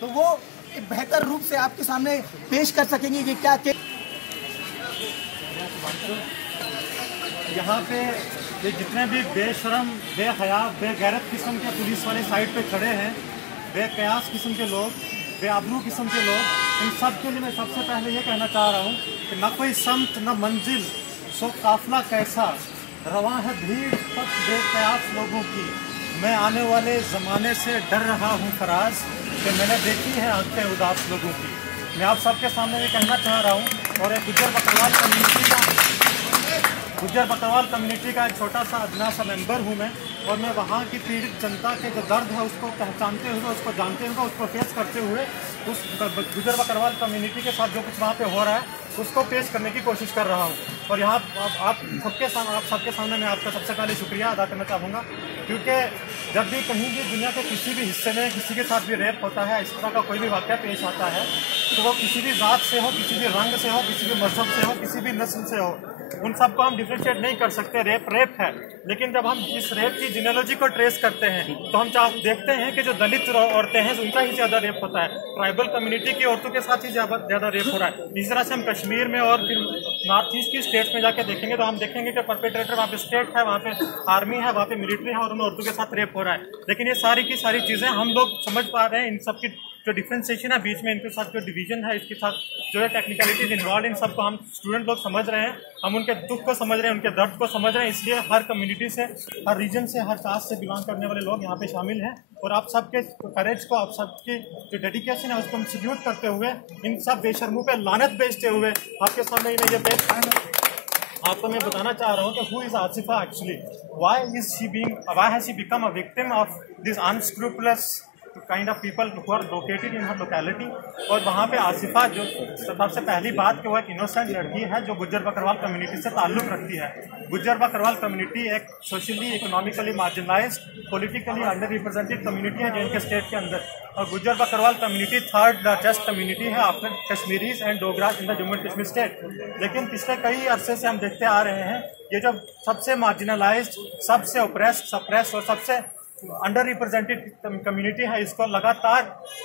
तो वो एक बेहतर रूप से आपके सामने पेश कर सकेंगे कि क्या यहाँ पे ये जितने भी बेशरम, बेहया, बेगैरत किस्म के पुलिस वाले साइड पे खड़े हैं, बेकयास किस्म के लोग, बेआबरू किस्म के लोग, इन सब के लिए मैं सबसे पहले ये कहना चाह रहा हूँ कि न कोई समत न मंजिल, सो काफिला कैसा, रवां है भीड़ तक बेकयास लोगों की। मैं आने वाले ज़माने से डर रहा हूँ फराज, कि मैंने देखी है आंखें उदास लोगों की। मैं आप सबके सामने ये कहना चाह रहा हूँ, और एक गुज्जर बकरवाल कम्युनिटी का एक छोटा सा अदना सा मेंबर हूँ मैं, और मैं वहाँ की पीड़ित जनता के जो दर्द है उसको पहचानते हुए, उसको जानते हुए, उसको फेस करते हुए, उस गुज्जर बकरवाल कम्युनिटी के साथ जो कुछ वहाँ पे हो रहा है उसको पेश करने की कोशिश कर रहा हूँ। और यहाँ आप सबके सामने मैं आपका सबसे पहले शुक्रिया अदा करना चाहूँगा, क्योंकि जब भी कहीं भी दुनिया के किसी भी हिस्से में किसी के साथ भी रेप होता है, इस तरह का कोई भी वाक़या पेश आता है, तो वो किसी भी ज़ात से हो, किसी भी रंग से हो, किसी भी मजहब से हो, किसी भी नस्ल से हो, उन सबको हम डिफ्रेंशिएट नहीं कर सकते। रेप है। लेकिन जब हम इस रेप की जीनोलॉजी को ट्रेस करते हैं तो हम देखते हैं कि जो दलित औरतें हैं उनका ही ज़्यादा रेप होता है, ट्राइबल कम्युनिटी की औरतों के साथ ही ज़्यादा रेप हो रहा है। इस तरह से हम कश्मीर में और फिर नॉर्थ ईस्ट की स्टेट्स में जाके देखेंगे तो हम देखेंगे कि परपेट्रेटर वहाँ पे स्टेट है, वहाँ पे आर्मी है, वहाँ पे मिलिट्री है, और उन औरतों के साथ रेप हो रहा है। लेकिन ये सारी की सारी चीज़ें हम लोग समझ पा रहे हैं, इन सब की जो डिफ्रेंसिएशन है बीच में, इनके साथ जो डिवीजन है, इसके साथ जो है टेक्निकलिटीज इन्वॉल्व, इन सबको हम स्टूडेंट लोग समझ रहे हैं, हम उनके दुख को समझ रहे हैं, उनके दर्द को समझ रहे हैं। इसलिए हर कम्युनिटी से, हर रीजन से, हर कास्ट से बिलोंग करने वाले लोग यहाँ पे शामिल हैं, और आप सबके करेज को, आप सबकी जो डेडिकेशन है उसको हम सल्यूट करते हुए, इन सब बेशर्मों पे लानत भेजते हुए आपके सामने ये पेश आपको मैं बताना चाह रहा हूँ कि who is Asifa actually, why has she become a victim of this unscrupulous kind of people who are located in her locality. और वहाँ पे आसिफा जो सबसे पहली बात कि वो एक इनोसेंट लड़की है जो गुज्जर बकरवाल कम्युनिटी से ताल्लुक़ रखती है। गुज्जर बकरवाल कम्युनिटी एक socially, economically marginalised, politically under represented community है JNK स्टेट के अंदर, और Gujjar Bakarwal community third largest community है after Kashmiris and Dogras in the Jammu and Kashmir state. लेकिन पिछले कई अरसे से हम देखते आ रहे हैं ये जो सबसे मार्जिनलाइज्ड, सबसे ओप्रेस्ड, सप्रेस्ड और सबसे अंडर रिप्रेजेंटेड कम्युनिटी है, इसको लगातार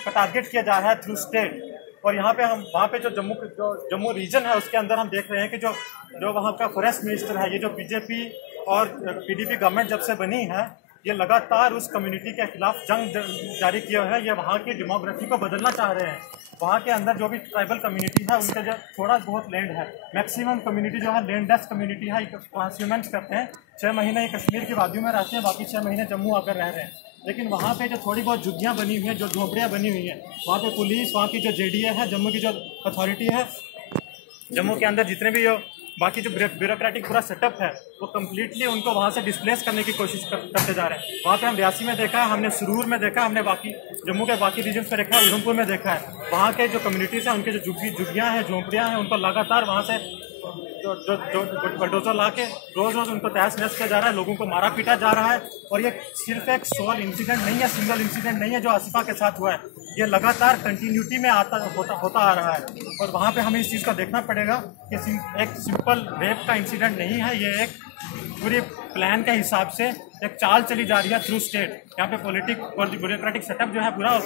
टारगेट किया जा रहा है थ्रू स्टेट। और यहाँ पे हम वहाँ पे जो जम्मू रीजन है उसके अंदर हम देख रहे हैं कि जो वहाँ का फॉरेस्ट मिनिस्टर है, ये जो BJP और PDP गवर्नमेंट जब से बनी है, ये लगातार उस कम्युनिटी के खिलाफ जंग जारी किया है। ये वहाँ की डेमोग्राफी को बदलना चाह रहे हैं। वहाँ के अंदर जो भी ट्राइबल कम्युनिटी है उनका जो थोड़ा बहुत लैंड है, मैक्सिमम कम्युनिटी जो है लैंडलेस कम्युनिटी है, ह्यूमन्स करते हैं। 6 महीने ये कश्मीर की वादियों में रहते हैं, बाकी 6 महीने जम्मू आकर रह रहे हैं। लेकिन वहाँ पे जो थोड़ी बहुत झुग्गियाँ बनी हुई हैं, जो झोंपड़ियाँ बनी हुई हैं, वहाँ पे पुलिस, वहाँ की जो JDA है, जम्मू की जो अथॉरिटी है, जम्मू के अंदर जितने भी बाकी जो ब्यूरोक्रेटिक पूरा सेटअप है, वो कम्प्लीटली उनको वहाँ से डिस्प्लेस करने की कोशिश करते जा रहे हैं। वहाँ पे हम रियासी में देखा है, हमने सुरूर में देखा, हमने बाकी जम्मू के बाकी रीजन में देखा है, उधमपुर में देखा है। वहाँ के जो कम्युनिटीज़ हैं, उनके जो झुग्गियाँ हैं, झोंपड़ियाँ हैं, उनको लगातार वहाँ से जो बलडोजर ला के रोज़ उनको तहस नहस किया जा रहा है, लोगों को मारा पीटा जा रहा है। और ये सिर्फ एक सोल इंसिडेंट नहीं है, सिंगल इंसिडेंट नहीं है जो आसिफा के साथ हुआ है, ये लगातार कंटिन्यूटी में होता आ रहा है। और वहाँ पे हमें इस चीज़ का देखना पड़ेगा कि एक सिंपल रेप का इंसिडेंट नहीं है, ये एक पूरी प्लान के हिसाब से एक चाल चली जा रही है थ्रू स्टेट। यहाँ पे ब्यूरोक्रेटिक सेटअप जो है पूरा, और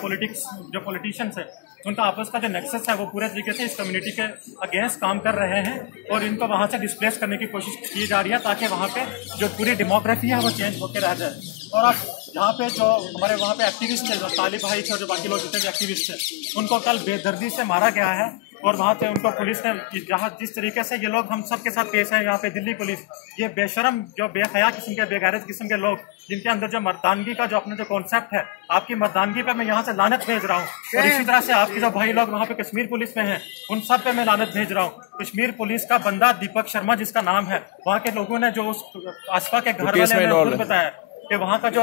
जो पॉलिटिशियंस है उनका आपस का जो नेक्सस है वो पूरे तरीके से इस कम्युनिटी के अगेंस्ट काम कर रहे हैं, और इनको वहाँ से डिस्प्लेस करने की कोशिश की जा रही है ताकि वहाँ पे जो पूरी डेमोग्राफी है वो चेंज होकर रह जाए। और अब यहाँ पे जो हमारे वहाँ पे एक्टिविस्ट थे, जो तालिब भाई थे और जो बाकी लोग जितने भी एक्टिविस्ट थे, उनको कल बेदर्दी से मारा गया है। और वहाँ पे उनको पुलिस ने जिस तरीके से ये लोग हम सब के साथ पेश हैं, यहाँ पे दिल्ली पुलिस, ये बेशरम, जो बेहया किस्म के, बेगैरत किस्म के लोग, जिनके अंदर जो मर्दानगी का जो अपना जो कॉन्सेप्ट है, आपकी मर्दानगी पे मैं यहाँ से लानत भेज रहा हूँ। और इसी तरह से आपके जो भाई लोग वहाँ पे कश्मीर पुलिस में हैं, उन सब पे मैं लानत भेज रहा हूँ। कश्मीर पुलिस का बंदा दीपक शर्मा जिसका नाम है, वहाँ के लोगों ने जो उस आसिफा के घर वाले ने बताया कि वहाँ का जो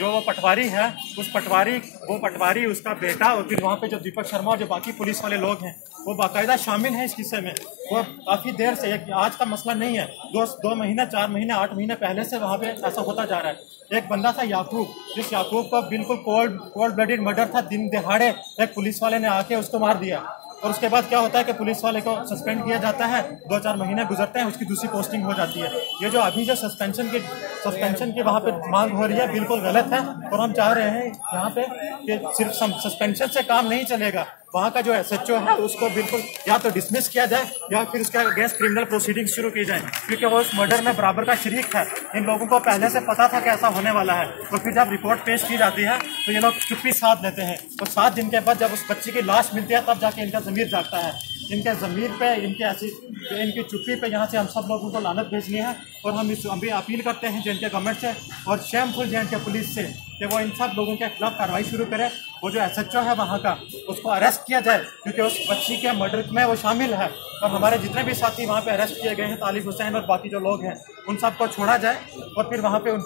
वो पटवारी है, वो पटवारी उसका बेटा, और फिर वहाँ पे जो दीपक शर्मा और जो बाकी पुलिस वाले लोग हैं वो बाकायदा शामिल हैं इस किस्से में। वो काफ़ी देर से, आज का मसला नहीं है, 2 महीने, 4 महीने, 8 महीने पहले से वहाँ पे ऐसा होता जा रहा है। एक बंदा था याकूब, जिस याकूब का बिल्कुल कोल्ड ब्लडेड मर्डर था, दिन दिहाड़े एक पुलिस वाले ने आके उसको मार दिया। और उसके बाद क्या होता है कि पुलिस वाले को सस्पेंड किया जाता है, 2-4 महीने गुजरते हैं, उसकी दूसरी पोस्टिंग हो जाती है। ये जो अभी जो सस्पेंशन की वहाँ पे मांग हो रही है बिल्कुल गलत है, और हम चाह रहे हैं यहाँ पे कि सिर्फ सस्पेंशन से काम नहीं चलेगा। वहाँ का जो SHO है उसको बिल्कुल या तो डिसमिस किया जाए या फिर उसके अगेंस्ट क्रिमिनल प्रोसीडिंग शुरू की जाए, क्योंकि वो उस मर्डर में बराबर का शरीक है। इन लोगों को पहले से पता था कि ऐसा होने वाला है, और फिर जब रिपोर्ट पेश की जाती है तो ये लोग चुप्पी साध लेते हैं, और 7 दिन के बाद जब उस बच्ची की लाश मिलती है तब जाके इनका ज़मीर जागता है। इनके ज़मीर पे, इनकी चुप्पी पे यहाँ से हम सब लोगों को लानत भेजनी है, और हम अभी अपील करते हैं JNK गवर्नमेंट से और शेमफुल JNK पुलिस से कि वो इन सब लोगों के खिलाफ कार्रवाई शुरू करे। वो जो SHO है वहाँ का, उसको अरेस्ट किया जाए, क्योंकि उस बच्ची के मर्डर में वो शामिल है। और हमारे जितने भी साथी वहाँ पे अरेस्ट किए गए हैं, तालिब हुसैन और बाकी जो लोग हैं, उन सबको छोड़ा जाए, और फिर वहाँ पे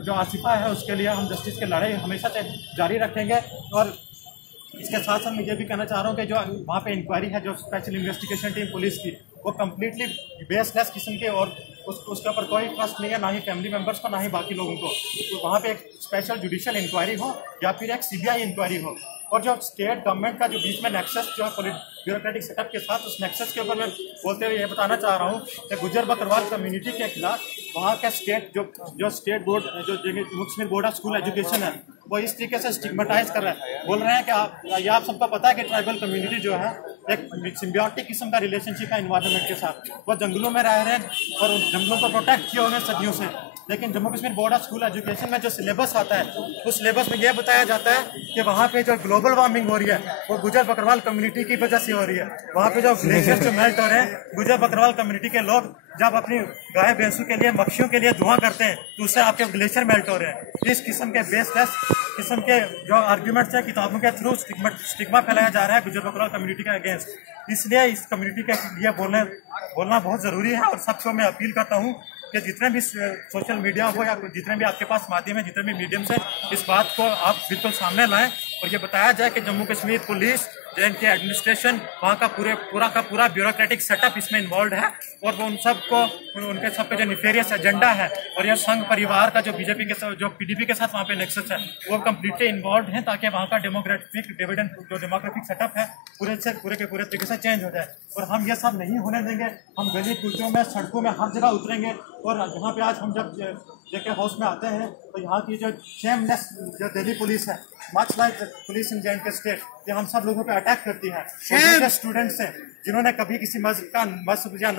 जो आसिफा है उसके लिए हम जस्टिस की लड़ाई हमेशा से जारी रखेंगे। और इसके साथ साथ मैं ये भी कहना चाह रहा हूँ कि जो वहाँ पे इंक्वायरी है, जो स्पेशल इन्वेस्टिगेशन टीम पुलिस की, वो कम्प्लीटली बेसलेस किस्म के, और उसके ऊपर कोई ट्रस्ट नहीं है, ना ही फैमिली मेम्बर्स को, ना ही बाकी लोगों को। तो वहाँ पे एक स्पेशल जुडिशियल इंक्वायरी हो या फिर एक CBI इंक्वायरी हो। और जो स्टेट गवर्नमेंट का जो बीच में नेक्सस जो है ब्यूरोक्रेटिक सेटअप के साथ, उस नेक्सस के ऊपर मैं बोलते हुए ये बताना चाह रहा हूँ कि गुजर बकरवाल कम्युनिटी के खिलाफ वहाँ का स्टेट जो स्टेट बोर्ड, जो Jammu Kashmir board of school education है, वो इस तरीके से स्टिग्मेटाइज कर रहा है। बोल रहे हैं कि आप सबको पता है कि ट्राइबल कम्युनिटी जो है एक सिम्बियोटिक किस्म का रिलेशनशिप है इन्वायरमेंट के साथ। वो जंगलों में रह रहे हैं और उन जंगलों को प्रोटेक्ट किए हुए सदियों से, लेकिन Jammu Kashmir board of school education में जो सिलेबस आता है, उस सिलेबस में यह बताया जाता है कि वहाँ पे जो ग्लोबल वार्मिंग हो रही है वो गुजर बकरवाल कम्युनिटी की वजह से हो रही है। वहाँ पे जो ग्लेशियर जो मेल्ट हो रहे हैं, गुजर बकरवाल कम्युनिटी के लोग जब अपनी गाय भैंसों के लिए, मक्खियों के लिए धुआं करते हैं तो उससे आपके ग्लेशियर मेल्ट हो रहे हैं। इस किस्म के बेसलेस किस्म के जो आर्ग्यूमेंट्स हैं, किताबों के थ्रू स्टिग्मा फैलाया जा रहा है गुजर बकरवाल कम्युनिटी के अगेंस्ट। इसलिए इस कम्युनिटी के लिए बोलना बहुत ज़रूरी है, और सबको मैं अपील करता हूँ कि जितने भी सोशल मीडिया हो या जितने भी आपके पास माध्यम है, जितने भी मीडियम से, इस बात को आप बिल्कुल सामने लाएं और ये बताया जाए कि Jammu Kashmir police, JNK administration, वहाँ का पूरा ब्यूरोक्रेटिक सेटअप इसमें इन्वॉल्व है, और वो उनके सबका जो निफेरियस एजेंडा है, और यह संघ परिवार का जो BJP के साथ, जो PDP के साथ वहाँ पे नेक्सस है, वो कम्प्लीटली इन्वॉल्व है, ताकि वहाँ का डेमोग्राफिक सेटअप है पूरे के पूरे तरीके से चेंज हो जाए। और हम ये सब नहीं होने देंगे। हम गली कूचों में, सड़कों में, हर जगह उतरेंगे। और यहाँ पे आज हम जब JK हाउस में आते हैं तो यहाँ की जो शेमलेस जो दिल्ली पुलिस है, मच लाइक पुलिस इन JNK स्टेट, ये हम सब लोगों पे अटैक करती है। स्टूडेंट्स हैं जिन्होंने कभी किसी मजहब या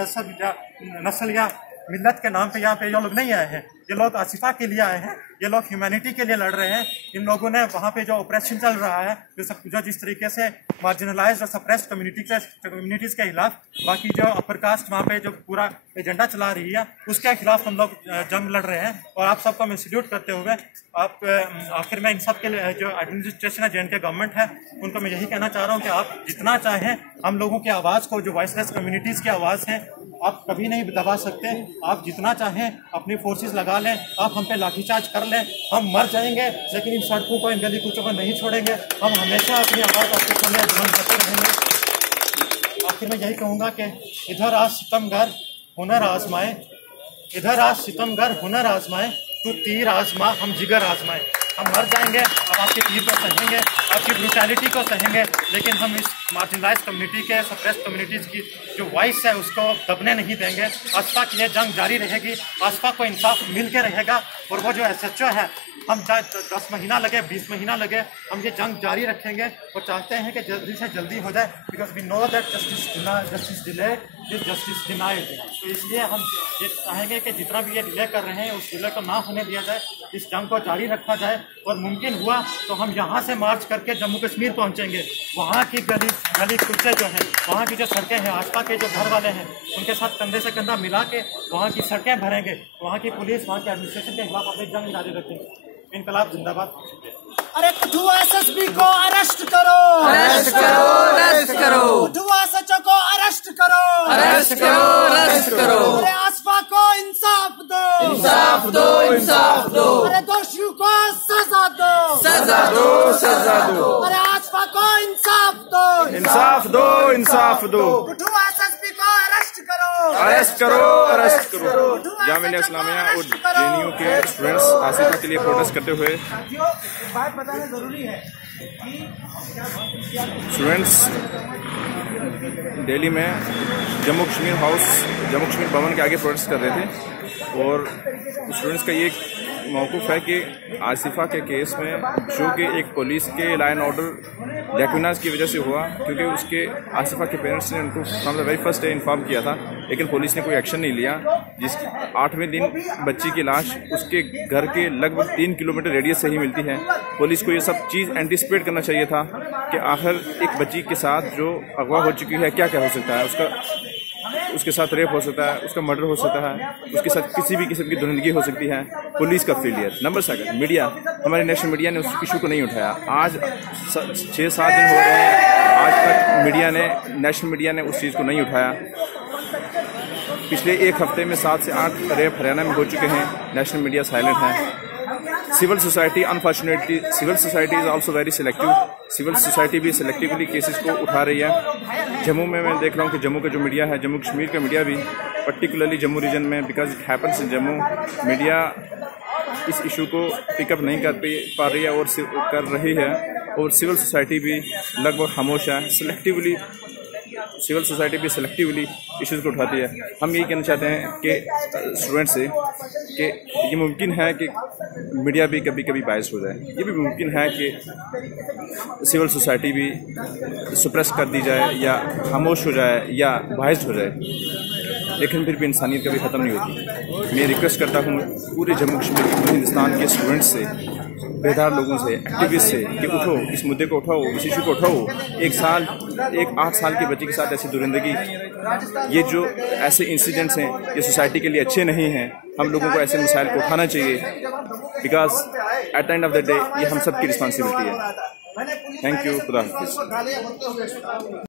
नस्ल या मिल्लत के नाम पे यहाँ पे ये लोग नहीं आए हैं। ये लोग आसिफा के लिए आए हैं, ये लोग ह्यूमैनिटी के लिए लड़ रहे हैं। इन लोगों ने वहाँ पे जो ऑपरेशन चल रहा है, जो जिस तरीके से मार्जिनलाइज और सप्रेस्ड कम्युनिटीज़ के खिलाफ, बाकी जो अपर कास्ट वहाँ पे जो पूरा एजेंडा चला रही है, उसके खिलाफ हम लोग जंग लड़ रहे हैं। और आप सबको मैं सल्यूट करते हुए आखिर में इन सब के लिए जो एडमिनिस्ट्रेशन है, JNK गवर्नमेंट है, उनको मैं यही कहना चाह रहा हूँ कि आप जितना चाहें हम लोगों की आवाज़ को, जो वॉइसलेस कम्युनिटीज़ की आवाज़ है, आप कभी नहीं दबा सकते। आप जितना चाहें अपनी फोर्सेस लगा लें, आप हम पे लाठीचार्ज कर लें, हम मर जाएंगे, लेकिन इन सड़कों को, इन गली कूचों को नहीं छोड़ेंगे। हम हमेशा अपनी आवाज़ आपके सामने बुलंद करते रहेंगे। आखिर में यही कहूँगा कि इधर आज सितमगर हुनर आजमाए, इधर आज सितमगर हुनर आजमाए, तू तीर आजमा हम जिगर आजमाए। हम मर जाएंगे, अब आपके तीर को सहेंगे, आपकी ब्रूटैलिटी को सहेंगे, लेकिन हम इस मार्जिनलाइज कम्युनिटी के, सप्रेस्ड कम्युनिटीज़ की जो वॉइस है उसको दबने नहीं देंगे। आसपा के लिए जंग जारी रहेगी, आसपा को इंसाफ मिल के रहेगा। और वो जो SHO है, हम चाहे 10 महीना लगे, 20 महीना लगे, हम ये जंग जारी रखेंगे और चाहते हैं कि जल्दी से जल्दी हो जाए, because we know that justice delayed is justice denied. तो इसलिए हम ये चाहेंगे कि जितना भी ये डिले कर रहे हैं उस डिले को ना होने दिया जाए, इस जंग को जारी रखा जाए। और मुमकिन हुआ तो हम यहाँ से मार्च करके जम्मू कश्मीर पहुँचेंगे। वहाँ की गली कुचे जो हैं, वहाँ की जो सड़कें हैं, आसपास के जो घर वाले हैं, उनके साथ कंधे से कंधा मिला के वहाँ की सड़कें भरेंगे। वहाँ की पुलिस, वहाँ के एडमिनिस्ट्रेशन के खिलाफ अपनी जंग जारी रखेंगे। इनकलाब जिंदाबाद। अरे कठुआ SSB को अरेस्ट करो, अरेस्ट करो, अरेस्ट करो। कठुआ SHO को अरेस्ट करो, अरेस्ट करो, अरेस्ट करो। अरे आसफा को इंसाफ दो, इंसाफ दो, इंसाफ दो। अरे दोषियों को सजा दो, सजा दो, सजा दो। अरे आसफा को इंसाफ दो, इंसाफ दो, इंसाफ दो। कठुआ SSB को अरेस्ट करो, अरेस्ट करो, अरेस्ट करो। जामिया इस्लामिया और JNU के स्टूडेंट्स आसिफा के लिए प्रोटेस्ट करते हुए, बात बताना जरूरी है कि स्टूडेंट्स दिल्ली में जम्मू कश्मीर भवन के आगे प्रोटेस्ट कर रहे थे और स्टूडेंट्स का ये मौक़िफ़ है कि आसिफा के केस में जो कि एक पुलिस के लॉ एंड ऑर्डर लैकुनास की वजह से हुआ, क्योंकि उसके आसिफा के पेरेंट्स ने उनको from the very first day inform किया था, लेकिन पुलिस ने कोई एक्शन नहीं लिया। जिसकी 8वें दिन बच्ची की लाश उसके घर के लगभग 3 किलोमीटर रेडियस से ही मिलती है। पुलिस को ये सब चीज़ एंटिसिपेट करना चाहिए था कि आखिर एक बच्ची के साथ जो अगवा हो चुकी है क्या क्या हो सकता है। उसके साथ रेप हो सकता है, उसका मर्डर हो सकता है, उसके साथ किसी भी किस्म की दुर्गंदगी हो सकती है। पुलिस का फेलियर। Number 2, media. हमारे नेशनल मीडिया ने उस इशू को नहीं उठाया। आज 6-7 दिन हो रहे हैं, आज तक नेशनल मीडिया ने उस चीज़ को नहीं उठाया। पिछले 1 हफ्ते में 7 से 8 रेप हरियाणा में हो चुके हैं। नेशनल मीडिया साइलेंट है। Civil society, unfortunately civil society is also very selective. Civil society भी सिलेक्टिवली केसेस को उठा रही है। जम्मू में मैं देख रहा हूँ कि जम्मू का जो मीडिया है, जम्मू कश्मीर का मीडिया भी, पर्टिकुलरली जम्मू रीजन में, because it happens in Jammu, media इस इशू को पिकअप नहीं कर पा रही है और कर रही है। और सिविल सोसाइटी भी लगभग खामोश है। सिविल सोसाइटी भी सिलेक्टिवली इश्यूज़ को उठाती है। हम यही कहना चाहते हैं कि स्टूडेंट से कि ये मुमकिन है कि मीडिया भी कभी कभी बायस हो जाए। ये भी मुमकिन है कि सिविल सोसाइटी भी सुप्रेस कर दी जाए या खामोश हो जाए या बायस हो जाए, लेकिन फिर भी इंसानियत कभी ख़त्म नहीं होती। मैं रिक्वेस्ट करता हूँ पूरे जम्मू कश्मीर के, पूरे हिंदुस्तान के स्टूडेंट्स से, बेदार लोगों से, एक्टिविस्ट से कि उठो, इस मुद्दे को उठाओ, इस इशू को उठाओ। एक 8 साल की बच्ची के साथ ऐसी दुरिंदगी, ये जो ऐसे इंसिडेंट्स हैं, ये सोसाइटी के लिए अच्छे नहीं हैं। हम लोगों को ऐसे मसाइल को उठाना चाहिए, because at the end of the day ये हम सब की रिस्पॉन्सिबिलिटी है। Thank you. खुदा हाफिज़।